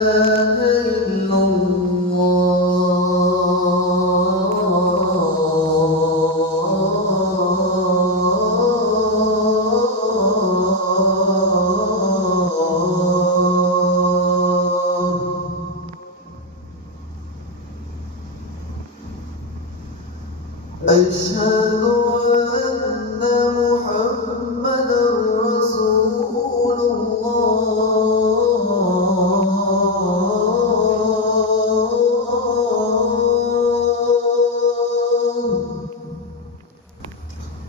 أشهد أن محمدًا رسول الله.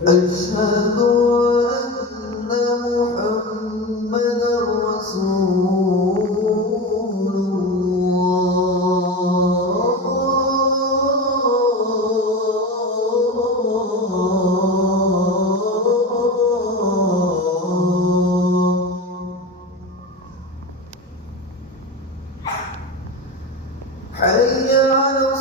أشهد أن محمدًا رسول حي على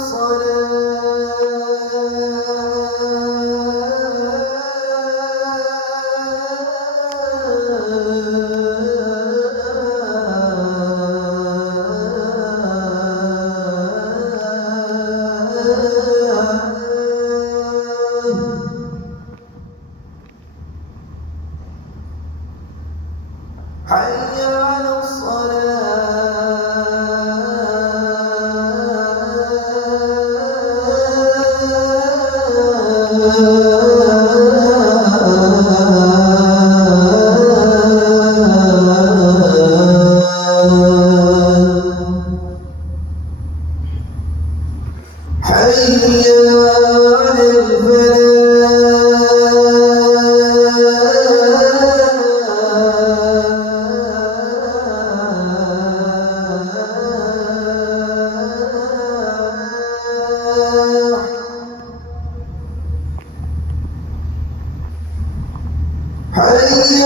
حي على حي على حي على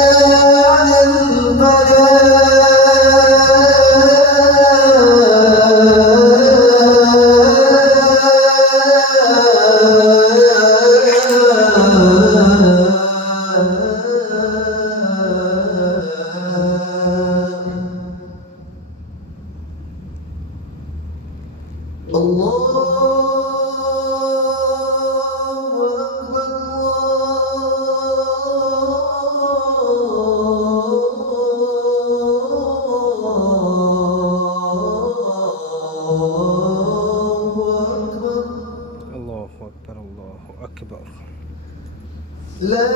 الله أكبر الله أكبر. لا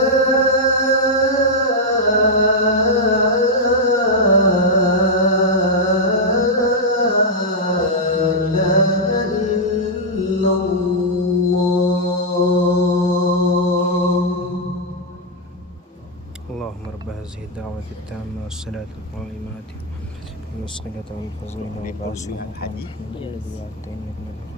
إله إلا الله. اللهم رب هذه الدعوة التامة والصلاة القائمة والصلاة والفضيلة والعظيم الذي وعدتني من